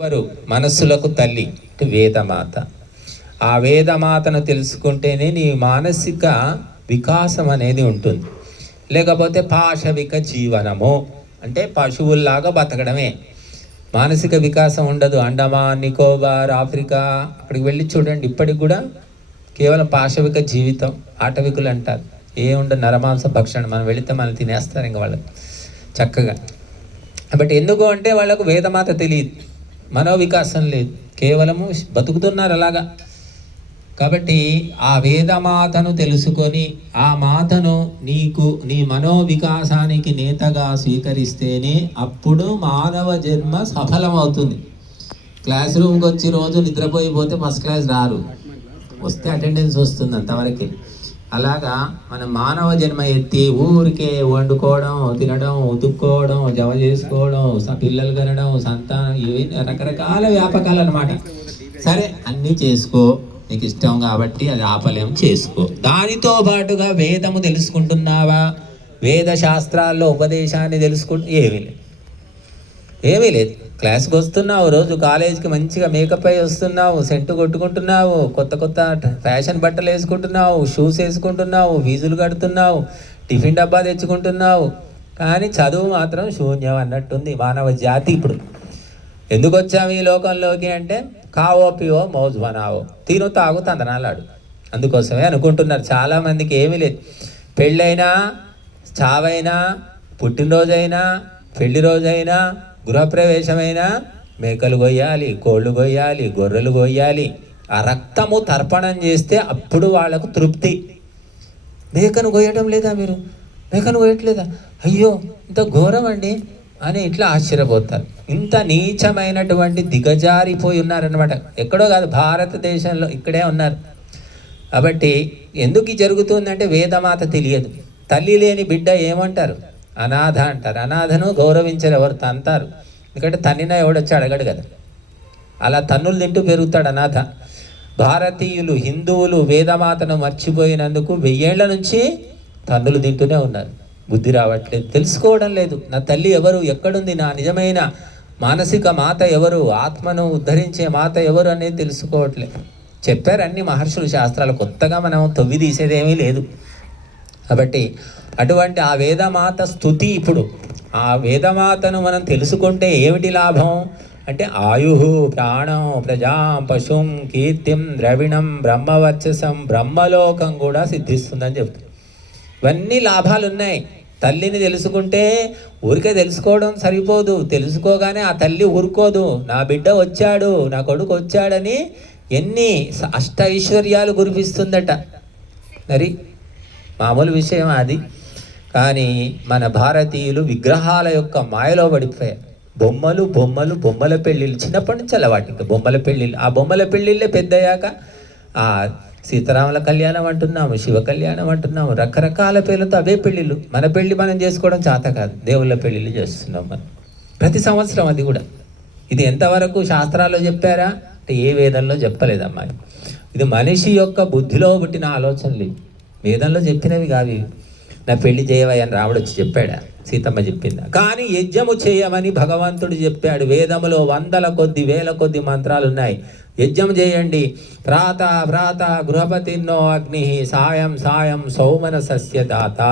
ఎవరు? మనస్సులకు తల్లి. వేదమాత. ఆ వేదమాతను తెలుసుకుంటేనే నీ మానసిక వికాసం అనేది ఉంటుంది. లేకపోతే పాశవిక జీవనము. అంటే పశువుల్లాగా బతకడమే. మానసిక వికాసం ఉండదు. అండమాన్ నికోబార్ ఆఫ్రికా అక్కడికి వెళ్ళి చూడండి. ఇప్పటికి కూడా కేవలం పాశవిక జీవితం ఆటవికులు అంటారు. ఏ ఉండదు. నరమాంస భక్షణ. మనం వెళితే మనం తినేస్తారు ఇంక వాళ్ళు చక్కగా. బట్ ఎందుకు అంటే వాళ్ళకు వేదమాత తెలియదు. మనోవికాసం లేదు. కేవలము బతుకుతున్నారు అలాగా. కాబట్టి ఆ వేదమాతను తెలుసుకొని ఆ మాతను నీకు నీ మనోవికాసానికి నేతగా స్వీకరిస్తేనే అప్పుడు మానవ జన్మ సఫలమవుతుంది. క్లాస్ రూమ్కి వచ్చి రోజు నిద్రపోయిపోతే ఫస్ట్ క్లాస్ రారు. వస్తే అటెండెన్స్ వస్తుంది అంతవరకు. అలాగా మన మానవ జన్మ ఎత్తి ఊరికే వండుకోవడం తినడం ఉతుక్కోవడం జమ చేసుకోవడం స- పిల్లలు కనడం సంతానం ఇవి రకరకాల వ్యాపకాలు అనమాట సరే అన్నీ చేసుకో. నీకు ఇష్టం కాబట్టి అది ఆపలేం చేసుకో. దానితో పాటుగా వేదము తెలుసుకుంటున్నావా? వేద శాస్త్రాల్లో ఉపదేశాన్ని తెలుసుకుంటు ఏమీ లేదు. ఏమీ లేదు. క్లాస్కి వస్తున్నావు రోజు కాలేజీకి మంచిగా మేకప్ అయి వస్తున్నావు సెంటు కొట్టుకుంటున్నావు కొత్త కొత్త ఫ్యాషన్ బట్టలు వేసుకుంటున్నావు షూస్ వేసుకుంటున్నావు వీజులు కడుతున్నావు టిఫిన్ డబ్బా తెచ్చుకుంటున్నావు. కానీ చదువు మాత్రం శూన్యం అన్నట్టుంది మానవ జాతి ఇప్పుడు. ఎందుకు వచ్చావు ఈ లోకంలోకి అంటే కావో పివో మౌజ్ బనావో తిను తాగు తందనాలాడు. అందుకోసమే అనుకుంటున్నారు చాలామందికి ఏమీ లేదు. పెళ్ళైనా చావైనా పుట్టినరోజైనా పెళ్ళి రోజైనా గృహప్రవేశమైన మేకలు కొయ్యాలి కోళ్ళు కొయ్యాలి గొర్రెలు కొయ్యాలి ఆ రక్తము తర్పణం చేస్తే అప్పుడు వాళ్ళకు తృప్తి. మేకను కొయ్యడం లేదా మీరు? మేకను కొయ్యట్లేదా అయ్యో ఇంత ఘోరం అండి అని ఇట్లా ఆశ్చర్యపోతారు. ఇంత నీచమైనటువంటి దిగజారిపోయి ఉన్నారనమాట ఎక్కడో కాదు భారతదేశంలో ఇక్కడే ఉన్నారు. కాబట్టి ఎందుకు జరుగుతుందంటే వేదమాత తెలియదు. తల్లి లేని బిడ్డ ఏమంటారు? అనాథ అంటారు. అనాథను గౌరవించరు ఎవరు? తంతారు ఎందుకంటే తన్నినా ఎవడొచ్చి అడగడు కదా. అలా తన్నులు తింటూ పెరుగుతాడు అనాథ. భారతీయులు హిందువులు వేదమాతను మర్చిపోయినందుకు వెయ్యేళ్ళ నుంచి తన్నులు తింటూనే ఉన్నారు. బుద్ధి రావట్లేదు. తెలుసుకోవడం లేదు. నా తల్లి ఎవరు? ఎక్కడుంది? నా నిజమైన మానసిక మాత ఎవరు? ఆత్మను ఉద్ధరించే మాత ఎవరు అనేది తెలుసుకోవట్లేదు. చెప్పారు అన్ని మహర్షులు శాస్త్రాలు. కొత్తగా మనం తొవ్వి తీసేదేమీ లేదు. కాబట్టి అటువంటి ఆ వేదమాత స్థుతి ఇప్పుడు ఆ వేదమాతను మనం తెలుసుకుంటే ఏమిటి లాభం? అంటే ఆయు ప్రాణం ప్రజాం పశుం కీర్తిం ద్రవిణం బ్రహ్మవర్చసం బ్రహ్మలోకం కూడా సిద్ధిస్తుందని చెప్తుంది. ఇవన్నీ లాభాలు ఉన్నాయి తల్లిని తెలుసుకుంటే ఊరికే తెలుసుకోవడం సరిపోదు. తెలుసుకోగానే ఆ తల్లి ఊరుకోదు. నా బిడ్డ వచ్చాడు నా కొడుకు వచ్చాడని ఎన్ని అష్ట ఐశ్వర్యాలు కురిపిస్తుందట. మరి మామూలు విషయం అది? కానీ మన భారతీయులు విగ్రహాల యొక్క మాయలో పడిపోయారు. బొమ్మలు బొమ్మలు బొమ్మల పెళ్ళిళ్ళు. చిన్నప్పటి నుంచి అలా వాటికి బొమ్మల పెళ్ళిళ్ళు. ఆ బొమ్మల పెళ్ళిళ్ళే పెద్దయ్యాక ఆ సీతారాముల కళ్యాణం అంటున్నాము శివ కళ్యాణం అంటున్నాము. రకరకాల పేర్లతో అవే పెళ్ళిళ్ళు. మన పెళ్ళి మనం చేసుకోవడం చేత కాదు. దేవుళ్ళ పెళ్ళిళ్ళు చేస్తున్నాం మనం. ప్రతి సంవత్సరం అది కూడా. ఇది ఎంతవరకు శాస్త్రాల్లో చెప్పారా? అంటే ఏ వేదంలో చెప్పలేదమ్మా ఇది మనిషి యొక్క బుద్ధిలో పుట్టిన ఆలోచనలు ఇవి. వేదంలో చెప్పినవి కావి. నా పెళ్ళి చేయవయ్య రావడొచ్చి చెప్పాడా. సీతమ్మ చెప్పిందా. కానీ యజ్ఞము చేయమని భగవంతుడు చెప్పాడు. వేదములో వందల కొద్ది వేల కొద్ది మంత్రాలు ఉన్నాయి. యజ్ఞం చేయండి. ప్రాత ప్రాత గృహపతిన్నో అగ్ని సాయం సాయం సౌమన సస్యదాత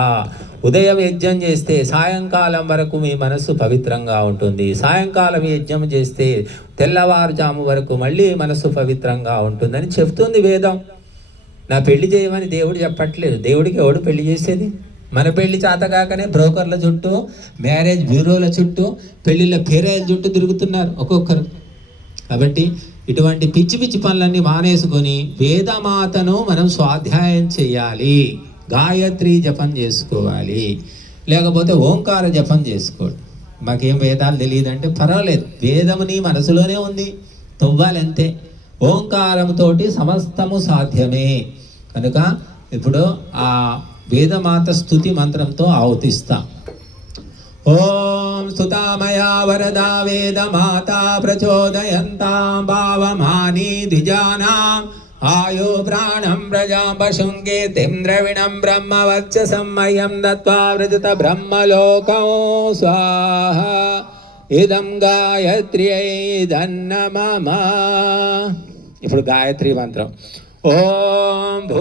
ఉదయం యజ్ఞం చేస్తే సాయంకాలం వరకు మీ మనస్సు పవిత్రంగా ఉంటుంది. సాయంకాలం యజ్ఞం చేస్తే తెల్లవారుజాము వరకు మళ్ళీ మనస్సు పవిత్రంగా ఉంటుందని చెప్తుంది వేదం. నా పెళ్ళి చేయమని దేవుడు చెప్పట్లేదు. దేవుడికి ఎవడు పెళ్ళి చేసేది? మన పెళ్ళి చేతకాకనే బ్రోకర్ల చుట్టూ మ్యారేజ్ బ్యూరోల చుట్టూ పెళ్ళిళ్ళ పేరాయల చుట్టూ తిరుగుతున్నారు ఒక్కొక్కరు. కాబట్టి ఇటువంటి పిచ్చి పిచ్చి పనులన్నీ మానేసుకొని వేదమాతను మనం స్వాధ్యాయం చేయాలి. గాయత్రి జపం చేసుకోవాలి. లేకపోతే ఓంకార జపం చేసుకోండి. మాకేం వేదాలు తెలియదు అంటే పర్వాలేదు. వేదము నీ మనసులోనే ఉంది. తవ్వాలి అంతే సమస్తము సాధ్యమే. కనుక ఇప్పుడు ఆ వేదమాత స్థుతి మంత్రంతో ఆవతిస్తా. ఓం స్తుతామయా వరదా వేదమాత ప్రచోదయంతాం భావమాని ద్విజానాం. ఆయో ప్రాణం ప్రజాం పశుం కీర్తిం ద్రవిణం బ్రహ్మవచ్చ సమ్మయం దత్వా వ్రజత బ్రహ్మలోకం. స్వాహా ఇదం గాయత్రి దన్న మమ. ఇప్పుడు గాయత్రి మంత్రం. ఓం భూ